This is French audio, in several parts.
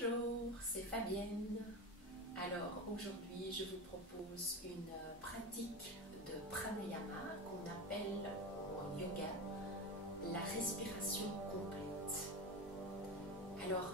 Bonjour, c'est Fabienne. Alors aujourd'hui, je vous propose une pratique de pranayama qu'on appelle en yoga la respiration complète. Alors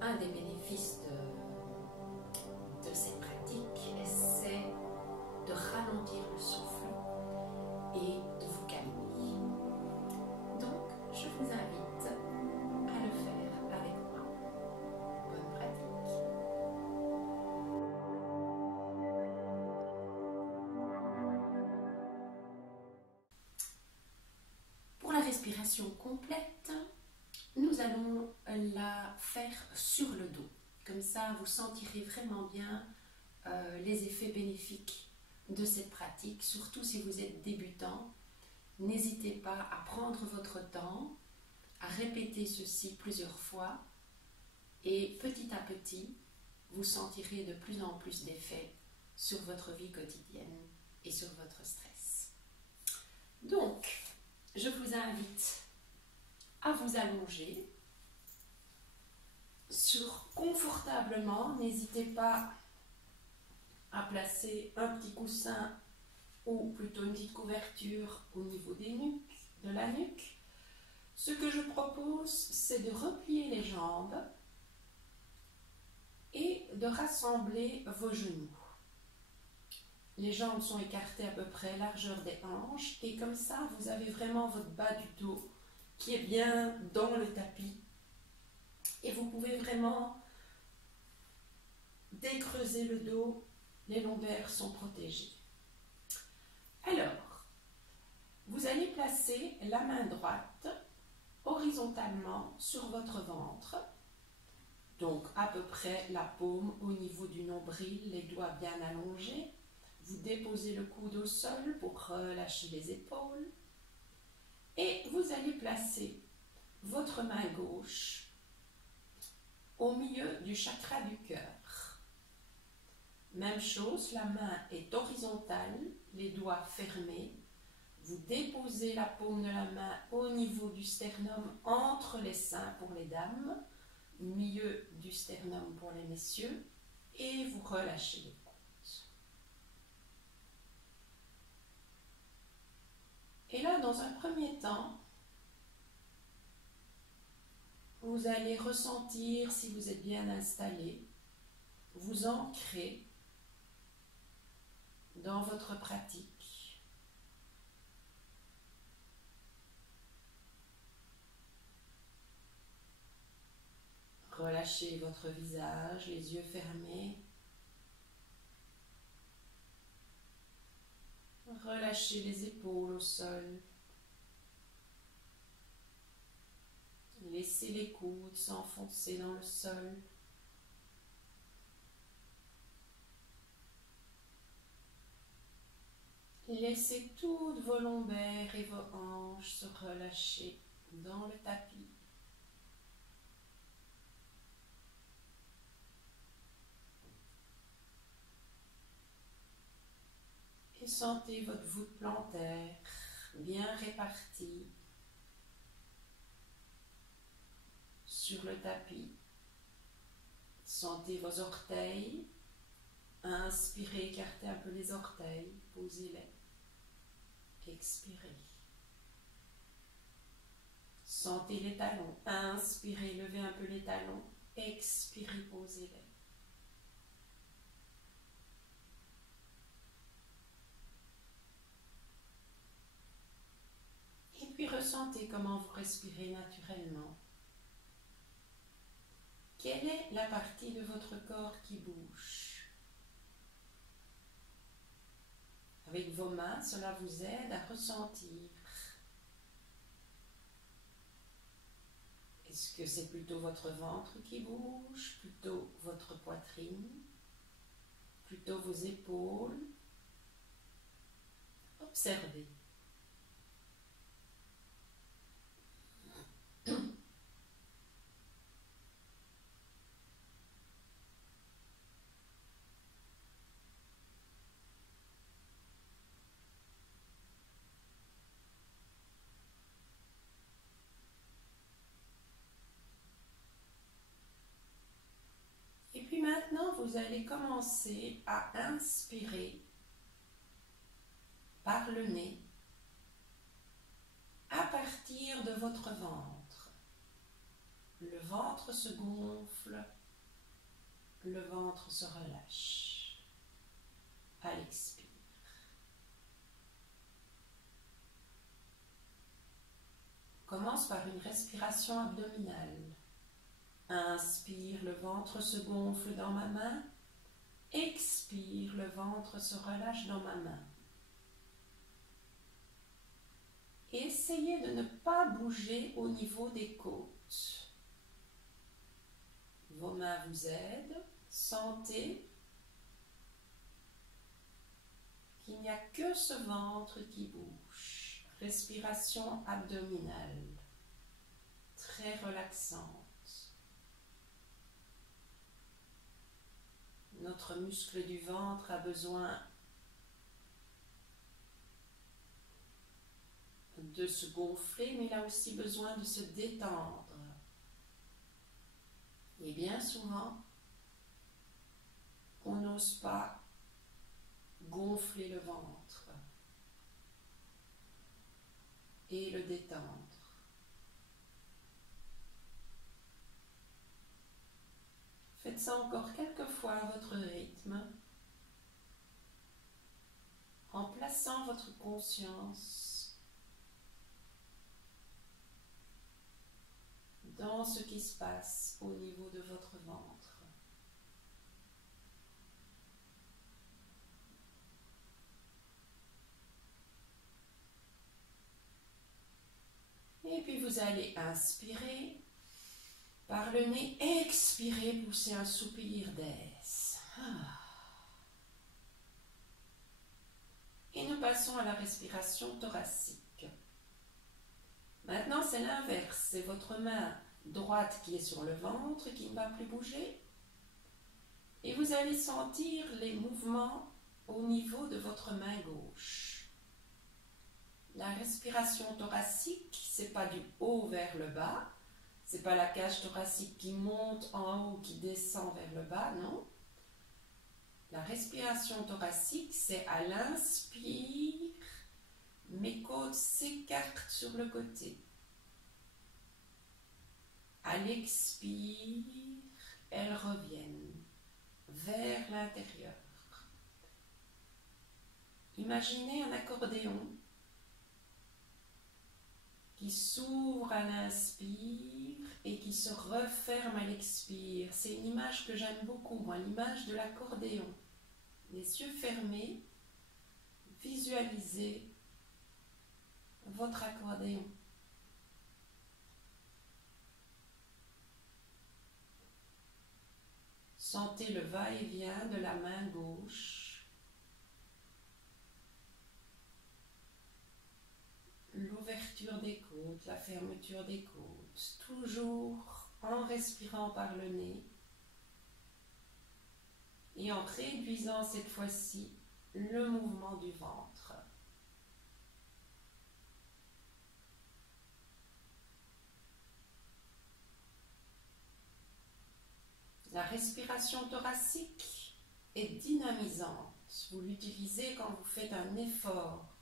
un des bénéfices de cette pratique, c'est de ralentir le souffle et de vous calmer. Donc, je vous invite à le faire avec moi. Bonne pratique. Pour la respiration complète, nous allons la faire sur le dos. Comme ça, vous sentirez vraiment bien les effets bénéfiques de cette pratique, surtout si vous êtes débutant. N'hésitez pas à prendre votre temps, à répéter ceci plusieurs fois et petit à petit, vous sentirez de plus en plus d'effets sur votre vie quotidienne et sur votre stress. Donc, je vous invite à vous allonger confortablement. N'hésitez pas à placer un petit coussin ou plutôt une petite couverture au niveau de la nuque. Ce que je propose, c'est de replier les jambes et de rassembler vos genoux. Les jambes sont écartées à peu près largeur des hanches et comme ça, vous avez vraiment votre bas du dos qui est bien dans le tapis et vous pouvez vraiment décreuser le dos, les lombaires sont protégés. Alors, vous allez placer la main droite horizontalement sur votre ventre, donc à peu près la paume au niveau du nombril, les doigts bien allongés. Vous déposez le coude au sol pour relâcher les épaules et vous allez placer votre main gauche au milieu du chakra du cœur. Même chose, la main est horizontale, les doigts fermés. Vous déposez la paume de la main au niveau du sternum, entre les seins pour les dames, milieu du sternum pour les messieurs, et vous relâchez les coudes. Et là, dans un premier temps, vous allez ressentir, si vous êtes bien installé, vous ancrer dans votre pratique. Relâchez votre visage, les yeux fermés. Relâchez les épaules au sol. Laissez les coudes s'enfoncer dans le sol. Laissez toutes vos lombaires et vos hanches se relâcher dans le tapis. Et sentez votre voûte plantaire bien répartie sur le tapis. Sentez vos orteils. Inspirez, écartez un peu les orteils, posez-les. Expirez. Sentez les talons. Inspirez, levez un peu les talons. Expirez, posez-les. Et puis ressentez comment vous respirez naturellement. Quelle est la partie de votre corps qui bouge? Avec vos mains, cela vous aide à ressentir. Est-ce que c'est plutôt votre ventre qui bouge, plutôt votre poitrine, plutôt vos épaules? Observez. vous allez commencer à inspirer par le nez à partir de votre ventre. Le ventre se gonfle, le ventre se relâche à l'expire. Commence par une respiration abdominale. Inspire, le ventre se gonfle dans ma main. Expire, le ventre se relâche dans ma main. Essayez de ne pas bouger au niveau des côtes. Vos mains vous aident. Sentez qu'il n'y a que ce ventre qui bouge. Respiration abdominale, très relaxante. Notre muscle du ventre a besoin de se gonfler, mais il a aussi besoin de se détendre. Et bien souvent, on n'ose pas gonfler le ventre et le détendre. Faites ça encore quelques fois à votre rythme, en plaçant votre conscience dans ce qui se passe au niveau de votre ventre. Et puis vous allez inspirer par le nez, expirez, poussez un soupir d'aise. Et nous passons à la respiration thoracique. Maintenant, c'est l'inverse. C'est votre main droite qui est sur le ventre, qui ne va plus bouger. Et vous allez sentir les mouvements au niveau de votre main gauche. La respiration thoracique, c'est pas du haut vers le bas. C'est pas la cage thoracique qui monte en haut, qui descend vers le bas, non. La respiration thoracique, c'est à l'inspire, mes côtes s'écartent sur le côté. À l'expire, elles reviennent vers l'intérieur. Imaginez un accordéon qui s'ouvre à l'inspire et qui se referme à l'expire. C'est une image que j'aime beaucoup, moi, l'image de l'accordéon. Les yeux fermés, visualisez votre accordéon. Sentez le va-et-vient de la main gauche, l'ouverture des côtes, la fermeture des côtes, toujours en respirant par le nez et en réduisant cette fois-ci le mouvement du ventre. La respiration thoracique est dynamisante. Vous l'utilisez quand vous faites un effort.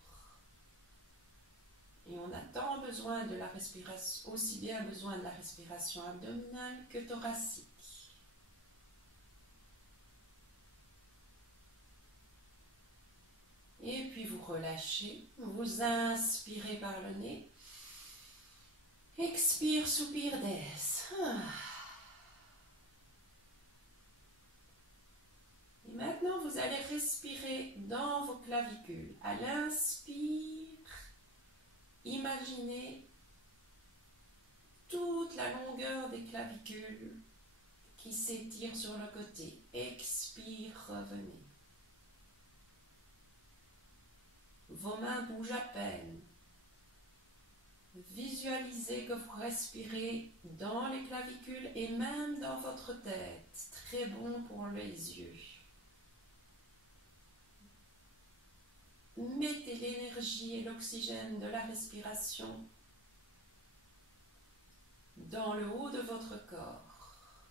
Et on a tant besoin de la respiration, aussi bien besoin de la respiration abdominale que thoracique. Et puis vous relâchez, vous inspirez par le nez. Expire, soupir d'aise. Et maintenant, vous allez respirer dans vos clavicules. À l'inspire, imaginez toute la longueur des clavicules qui s'étirent sur le côté. Expire, revenez. Vos mains bougent à peine. Visualisez que vous respirez dans les clavicules et même dans votre tête. Très bon pour les yeux. Mettez l'énergie et l'oxygène de la respiration dans le haut de votre corps.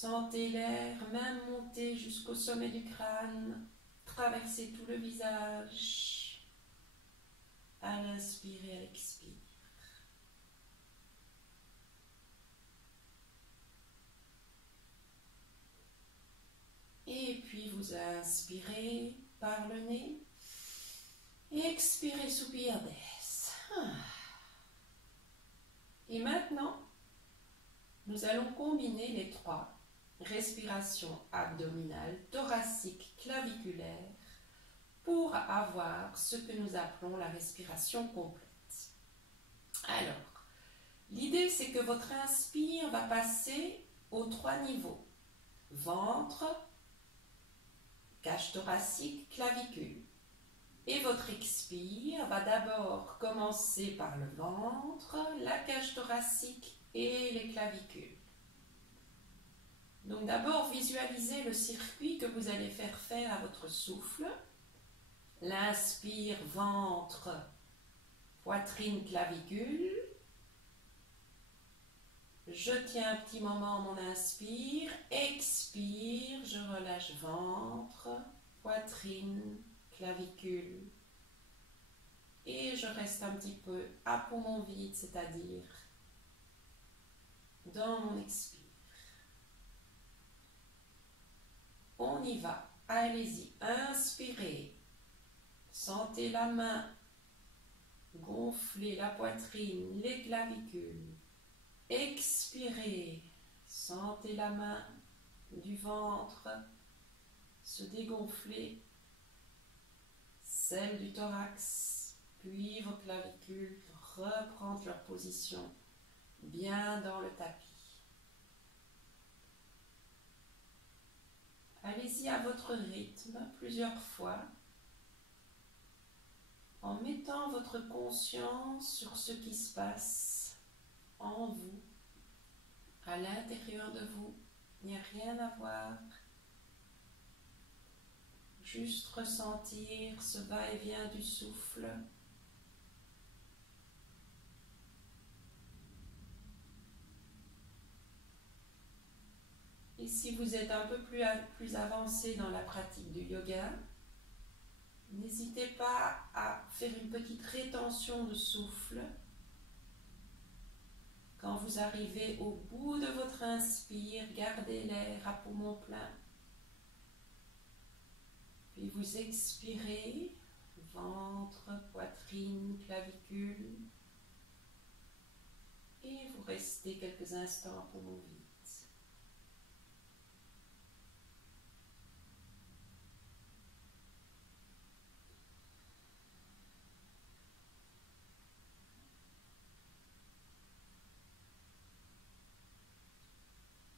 Sentez l'air même monter jusqu'au sommet du crâne, traverser tout le visage. À l'inspire et à l'expire. Et puis vous inspirez par le nez. Expirez, soupir, baisse. Et maintenant, nous allons combiner les trois respirations abdominales, thoraciques, claviculaires pour avoir ce que nous appelons la respiration complète. Alors, l'idée c'est que votre inspire va passer aux trois niveaux. Ventre, cage thoracique, clavicule. Et votre expire va d'abord commencer par le ventre, la cage thoracique et les clavicules. Donc d'abord, visualisez le circuit que vous allez faire à votre souffle. L'inspire, ventre, poitrine, clavicule. Je tiens un petit moment mon inspire, expire, je relâche ventre, poitrine, clavicule. Et je reste un petit peu à poumon vide, c'est-à-dire dans mon expire. On y va. Allez-y. Inspirez. Sentez la main gonfler la poitrine, les clavicules. Expirez. Sentez la main du ventre se dégonfler, celle du thorax, puis vos clavicules reprendre leur position bien dans le tapis. Allez-y à votre rythme plusieurs fois en mettant votre conscience sur ce qui se passe en vous, à l'intérieur de vous. Il n'y a rien à voir. Juste ressentir ce va-et-vient du souffle. Et si vous êtes un peu plus avancé dans la pratique du yoga, n'hésitez pas à faire une petite rétention de souffle. Quand vous arrivez au bout de votre inspire, gardez l'air à poumon plein. Puis vous expirez, ventre, poitrine, clavicule. Et vous restez quelques instants à poumon vide.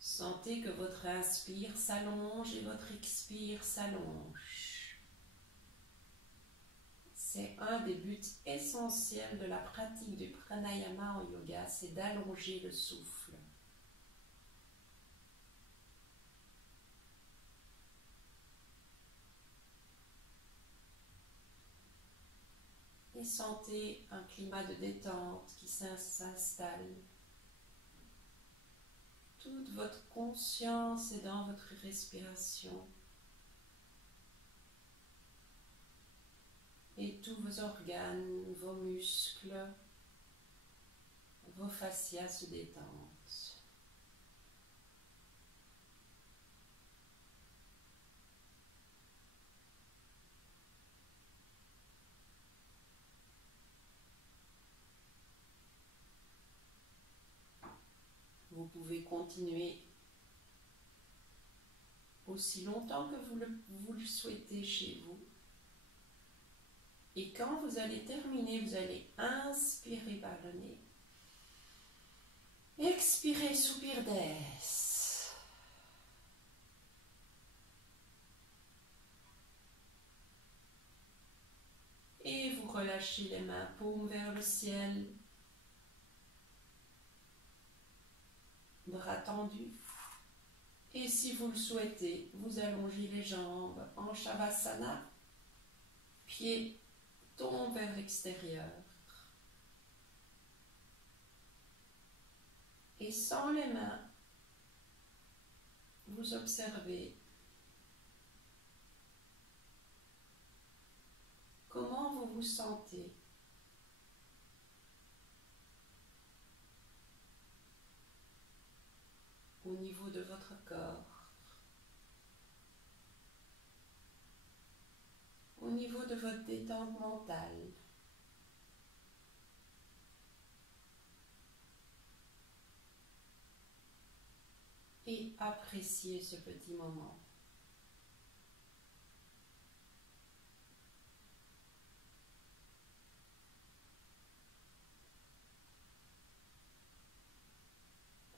Sentez que votre inspire s'allonge et votre expire s'allonge. C'est un des buts essentiels de la pratique du pranayama en yoga, c'est d'allonger le souffle. Et sentez un climat de détente qui s'installe. Toute votre conscience est dans votre respiration. Et tous vos organes, vos muscles, vos fascias se détendent. Vous pouvez continuer aussi longtemps que vous le souhaitez chez vous. Et quand vous allez terminer, vous allez inspirer par le nez. Expirez, soupir d'aise. Et vous relâchez les mains, paumes vers le ciel. Bras tendus. Et si vous le souhaitez, vous allongez les jambes en Shavasana. Pieds tombent vers l'extérieur. Et sans les mains, vous observez comment vous vous sentez. Au niveau de votre corps, au niveau de votre détente mentale. Et appréciez ce petit moment.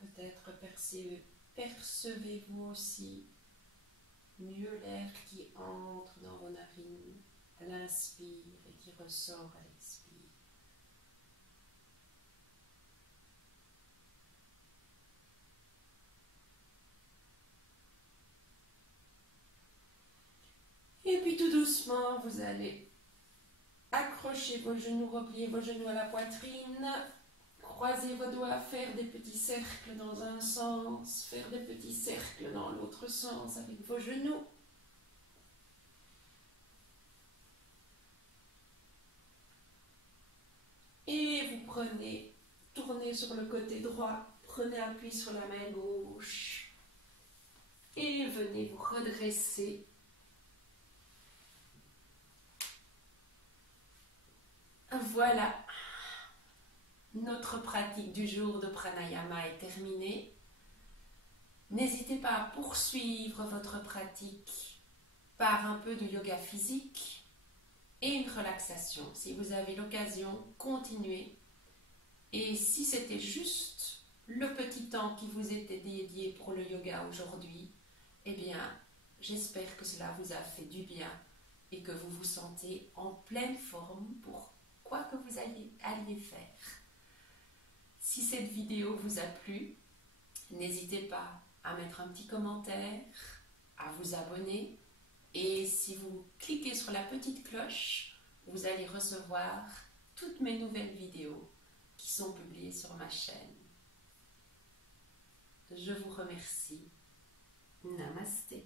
Peut-être percevez-vous aussi mieux l'air qui entre dans vos narines à l'inspire et qui ressort à l'expire. Et puis tout doucement, vous allez accrocher vos genoux, replier vos genoux à la poitrine, croiser vos doigts, faire des petits cercles dans un sens, faire des petits cercles dans l'autre sens avec vos genoux. Et vous prenez, tournez sur le côté droit, prenez appui sur la main gauche et venez vous redresser. Voilà, notre pratique du jour de pranayama est terminée. N'hésitez pas à poursuivre votre pratique par un peu de yoga physique et une relaxation. Si vous avez l'occasion, continuez. Et si c'était juste le petit temps qui vous était dédié pour le yoga aujourd'hui, eh bien, j'espère que cela vous a fait du bien et que vous vous sentez en pleine forme pour quoi que vous alliez faire. Si cette vidéo vous a plu, n'hésitez pas à mettre un petit commentaire, à vous abonner et si vous cliquez sur la petite cloche, vous allez recevoir toutes mes nouvelles vidéos qui sont publiées sur ma chaîne. Je vous remercie. Namasté.